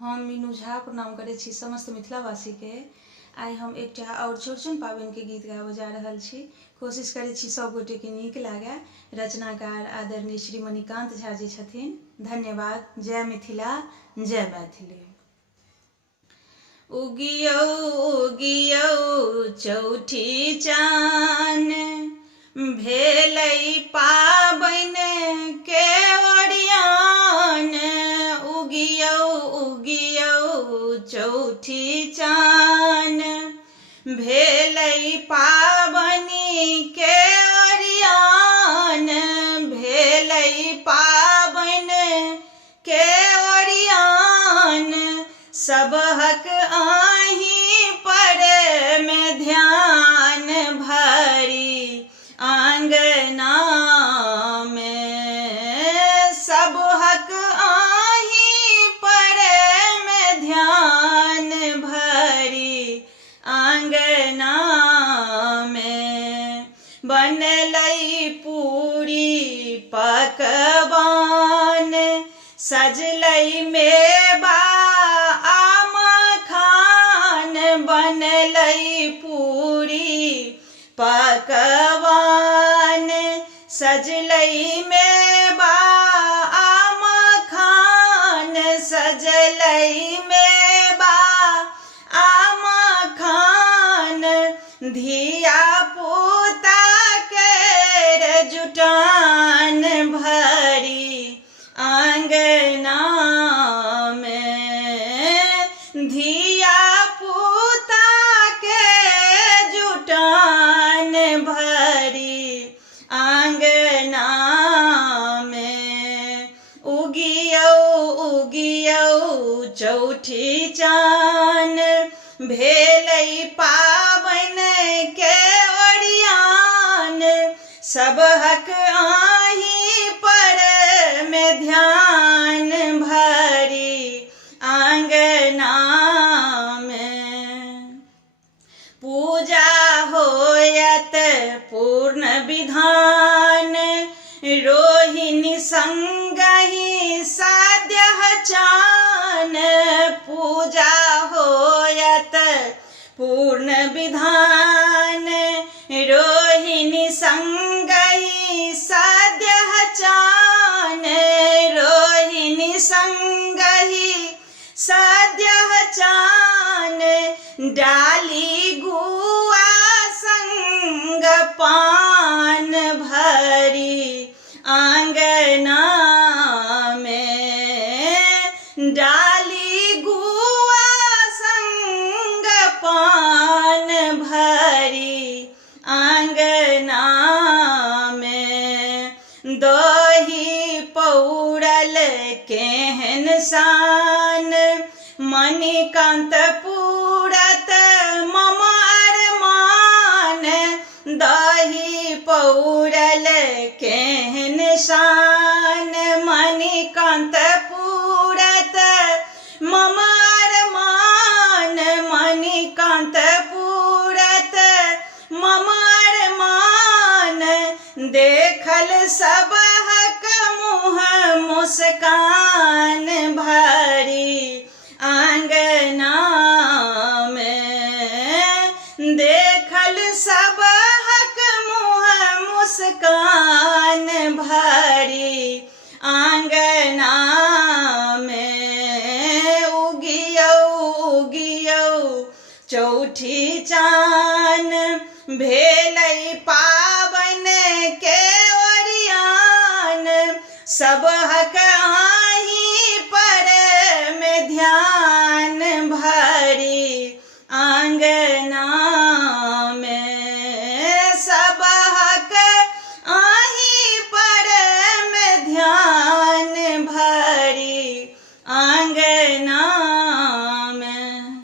हम मीनू झा प्रणाम करै छी समस्त मिथिलावासी के। आइ हम एकटा और चौड़चन पाबनि के गीत गाबऽ जा रहल छी। कोशिश करै छी सब गोटे के नीक लागे। रचनाकार आदरणीय श्री मणिकांत झा जी छथिन। धन्यवाद। जय मिथिला, जय मैथिली। उगियौ उगियौ चौठी चान, भेलै पाबनि के ओरियान। उगियौ उगियौ चौठी चान, भेलै पाबनि के ओरियान। भेलै पाबनि के ओरियान, सबहक आहि पर में ध्यान भरी आंगना में। सबहक आहि पर में ध्यान भरी आंगना में। बनलै पूरी पकवान, सजलै मेवा बनलै पूरी पकवान, सजलै मेवा मखान। सजलै मेवा मखान, धिया पुता केर जुटान भरी आंगना में। धिया आंगना में। उगियौ उगियौ चौठी चान, भेलै पाबनि के ओरियान। सबहक आहि पर में ध्यान भरी आंगना में। पूजा होयत पूर्ण विधान, रोहिणी संगहि साध्य चान। पूजा होयत पूर्ण विधान, रोहिणी संगहि साध्य चान। रोहिणी संगहि साध्य चान, डाली गुआ संग पान भरी आंगना में। डाली गुआ संग पान भरी आंगना में। दही पौरल केहन सान, मणिकांत पूरत मम अरमान। दही पौरल केहन शान, मणिकांत पूरत मम अरमान। मणिकांत पूरत मम अरमान, देखल सबहक मुँह मुस्कान भरी आंगना में। देखल सबहक मुँह मुस्कान भरी आंगना में। उगियौ उगियौ चौठी चान, भेलै पाबनि के ओरियान। सबहक